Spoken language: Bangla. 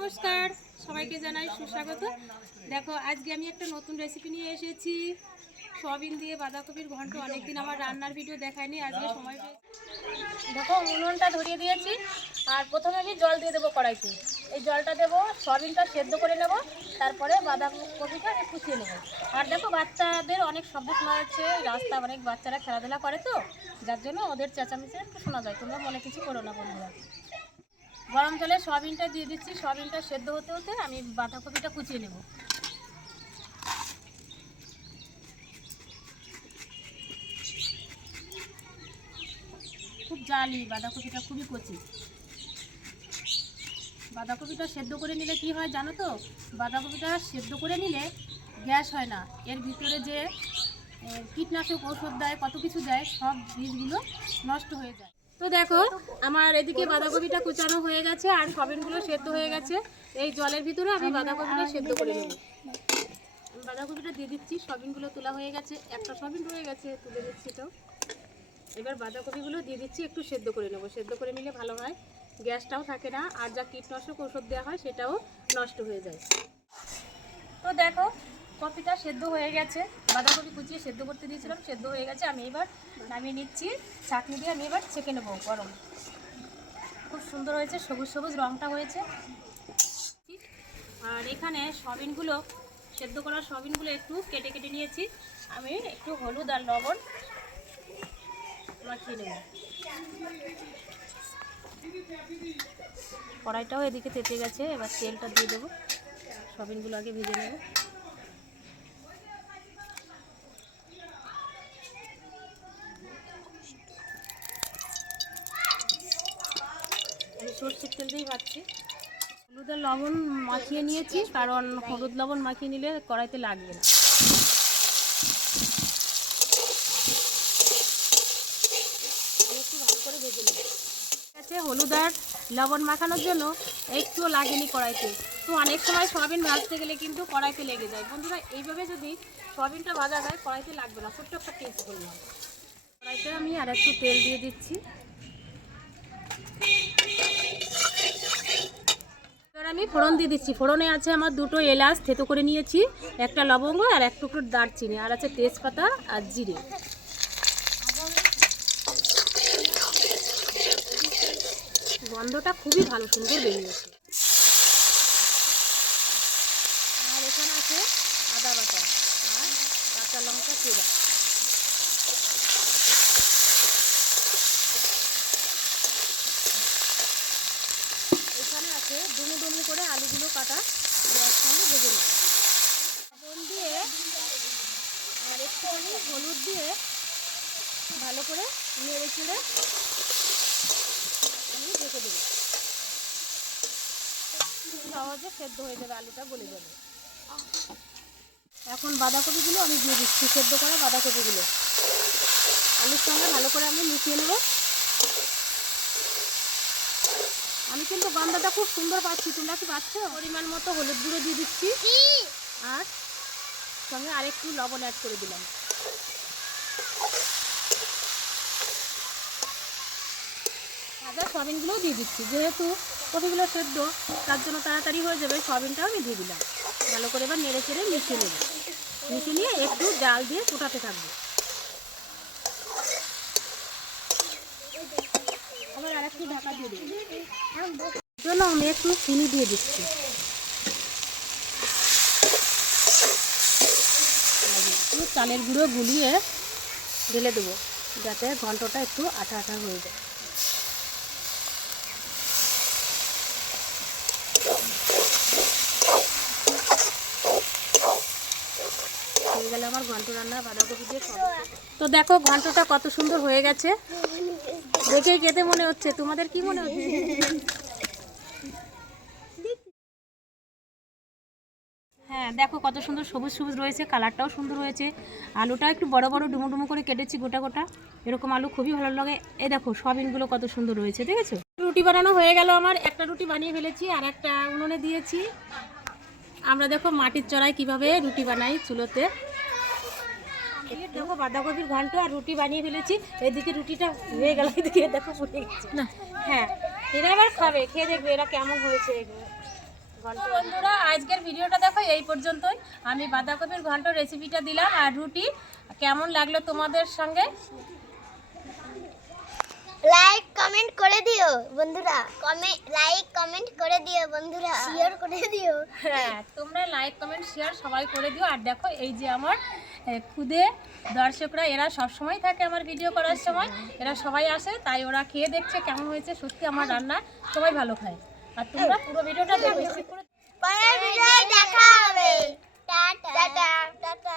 নমস্কার। সবাইকে জানাই সুস্বাগত। দেখো, আজকে আমি একটা নতুন রেসিপি নিয়ে এসেছি। সয়াবিন দিয়ে বাঁধাকপির ঘন্ট। অনেকদিন আমার রান্নার ভিডিও দেখায়নি। আজকে সময় দেখো, উনুনটা ধরিয়ে দিয়েছি। আর প্রথমে আমি জল দিয়ে দেবো কড়াইতে। এই জলটা দেবো, সয়াবিনটা সেদ্ধ করে নেব। তারপরে বাঁধাকপিটা আমি কুচিয়ে নেব। আর দেখো, বাচ্চাদের অনেক শব্দ শোনা যাচ্ছে। রাস্তা অনেক বাচ্চারা খেলাধুলা করে তো। যার জন্য ওদের চেঁচামেচি একটু শোনা যায়। তোমরা মনে কিছু করো না বন্ধুরা। গরম জলে সয়াবিনটা দিয়ে দিচ্ছি, সয়াবিনটা সেদ্ধ হতে হতে আমি বাঁধাকপিটা কুচিয়ে নেব। খুব জালি বাঁধাকপিটা, খুবই কচি। বাঁধাকপিটা সেদ্ধ করে নিলে কি হয় জানো তো? বাঁধাকপিটা সেদ্ধ করে নিলে গ্যাস হয় না। এর ভিতরে যে কীটনাশক ওষুধ দেয়, কত কিছু দেয়, সব বীজগুলো নষ্ট হয়ে যায়। তো দেখো, আমার এদিকে বাঁধাকপিটা কুচানো হয়ে গেছে আর সবিনগুলো সেদ্ধ হয়ে গেছে। এই জলের ভিতরে আমি বাঁধাকপিটা সেদ্ধ করে নেব। বাঁধাকপিটা দিয়ে দিচ্ছি, সবিনগুলো তোলা হয়ে গেছে। একটা সবিন রয়ে গেছে, তুলে দিচ্ছি তো। এবার বাঁধাকপিগুলো দিয়ে দিচ্ছি, একটু সেদ্ধ করে নেব। সেদ্ধ করে নিলে ভালো হয়, গ্যাসটাও থাকে না, আর যা কীটনাশক ওষুধ দেওয়া হয় সেটাও নষ্ট হয়ে যায়। তো দেখো কপিটা সেদ্ধ হয়ে গেছে। বাঁধাকপি কুচিয়ে সেদ্ধ করতে দিয়েছিলাম, সেদ্ধ হয়ে গেছে। আমি এবার নামিয়ে নিচ্ছি। চাটনি দিয়ে আমি এবার ছেঁকে নেব গরম। খুব সুন্দর হয়েছে, সবুজ সবুজ রঙটা হয়েছে। আর এখানে সবিনগুলো সেদ্ধ করা সবিনগুলো একটু কেটে কেটে নিয়েছি। আমি একটু হলুদ আর লবণ মাখিয়ে নেব। কড়াইটাও এদিকে তেতে গেছে, এবার তেলটা দিয়ে দেবো। সবিনগুলো আগে ভেজে নেব। সরষের তেল দিয়েই ভাজছি। হলুদ আর লবণ মাখিয়ে নিয়েছি, কারণ হলুদ লবণ মাখিয়ে নিলে কড়াইতে লাগবে না। একটু ভালো করে ভেজে ঠিক আছে, হলুদ আর লবণ মাখানোর জন্য একটুও লাগেনি কড়াইতে। তো অনেক সময় সয়াবিন ভাজতে গেলে কিন্তু কড়াইতে লেগে যায়। বন্ধুরা, এইভাবে যদি সয়াবিনটা ভাজা যায়, কড়াইতে লাগবে না। ছোট্ট একটা টেস্ট করলাম। কড়াইতে আমি আর একটু তেল দিয়ে দিচ্ছি। এবার আমি ফোড়ন দিয়ে দিচ্ছি। ফোড়নে আছে আমার দুটো এলাচ, থেতো করে নিয়েছি, একটা লবঙ্গ আর এক টুকরো দারচিনি, আর আছে তেজপাতা আর জিরে। গন্ধটা খুবই ভালো, সুন্দর বেরিয়েছে আর এখানে আছে আদা বাটা আর কাঁচা লঙ্কা চিরা এখানে আছে ডুমু ডুমু করে আলুগুলো কাটা একসঙ্গে ভেজে নেব। লবণ দিয়ে আর একটুখানি হলুদ দিয়ে ভালো করে নেড়ে চেড়ে আমি ঢেকে দেবো। সহজে সেদ্ধ হয়ে যাবে, আলুটা গলে যাবে। এখন বাঁধাকপিগুলো আমি দিয়ে দিচ্ছি, সেদ্ধ করা বাঁধাকপিগুলো। আলুর সঙ্গে ভালো করে আমি মিশিয়ে নেব। আমি কিন্তু গন্ধটা খুব সুন্দর পাচ্ছি। তোমরা কি পাচ্ছ? পরিমাণ মতো হলুদ গুঁড়ো দিয়ে দিচ্ছি। আর সঙ্গে আরেকটু লবণ অ্যাড করে দিলাম। ভাজা সয়াবিনগুলোও দিয়ে দিচ্ছি। যেহেতু কপিগুলো সেদ্ধ তার জন্য তাড়াতাড়ি হয়ে যাবে। সয়াবিনটাও আমি দিয়ে দিলাম। ভালো করে এবার নেড়ে চেড়ে মিশিয়ে নেব। মিশিয়ে নিয়ে একটু জাল দিয়ে ফোটাতে থাকব আবার আর একটু জন্য আমি একটু চিনি দিয়ে দিচ্ছি। একটু চালের গুঁড়ো গুলিয়ে ঢেলে দেবো, যাতে ঘন্টটা একটু আঠা আঠা হয়ে যায়। হয়ে আমার ঘন্ট রান্না তো দেখো, ঘন্টটা কত সুন্দর হয়ে গেছে। দেখেই খেতে মনে হচ্ছে। তোমাদের কি মনে হচ্ছে? হ্যাঁ দেখো কত সুন্দর সবুজ সবুজ রয়েছে, কালারটাও সুন্দর হয়েছে। আলুটা একটু বড় বড় ডুমো ডুমো করে কেটেছি গোটা গোটা। এরকম আলু খুবই ভালো লাগে। এই দেখো, সয়াবিনগুলো কত সুন্দর রয়েছে, দেখেছ? রুটি বানানো হয়ে গেল আমার। একটা রুটি বানিয়ে ফেলেছি আর একটা উনুনে দিয়েছি। আমরা দেখো মাটির চড়াই কীভাবে রুটি বানাই চুলোতে। দেখো বাঁধাকপির ঘন্ট আর রুটি বানিয়ে ফেলেছি। এদিকে রুটিটা হয়ে গেল এদিকে দেখো পুড়ে গেছে। না। হ্যাঁ এরা এবার খাবে খেয়ে দেখবে এরা কেমন হয়েছে এগুলো। বন্ধুরা আজকের ভিডিওটা দেখো এই পর্যন্তই। আমি বাঁধাকপির ঘন্ট রেসিপিটা দিলাম আর রুটি কেমন লাগল তোমাদের সঙ্গে? লাইক কমেন্ট করে দিও বন্ধুরা। কমেন্ট লাইক কমেন্ট করে দিও বন্ধুরা। শেয়ার করে দিও। হ্যাঁ তোমরা লাইক কমেন্ট শেয়ার সবাই করে দিও। আর দেখো এই যে আমার খুদে দর্শকরা এরা সব সময় থাকে আমার ভিডিও করার সময়। এরা সবাই আসে তাই ওরা খেয়ে দেখছে কেমন হয়েছে সত্যি আমার রান্না সবাই ভালো খায়। আর তোমরা পুরো ভিডিওটা দেখো পরের ভিডিওয় দেখা হবে। টাটা। Tata tata.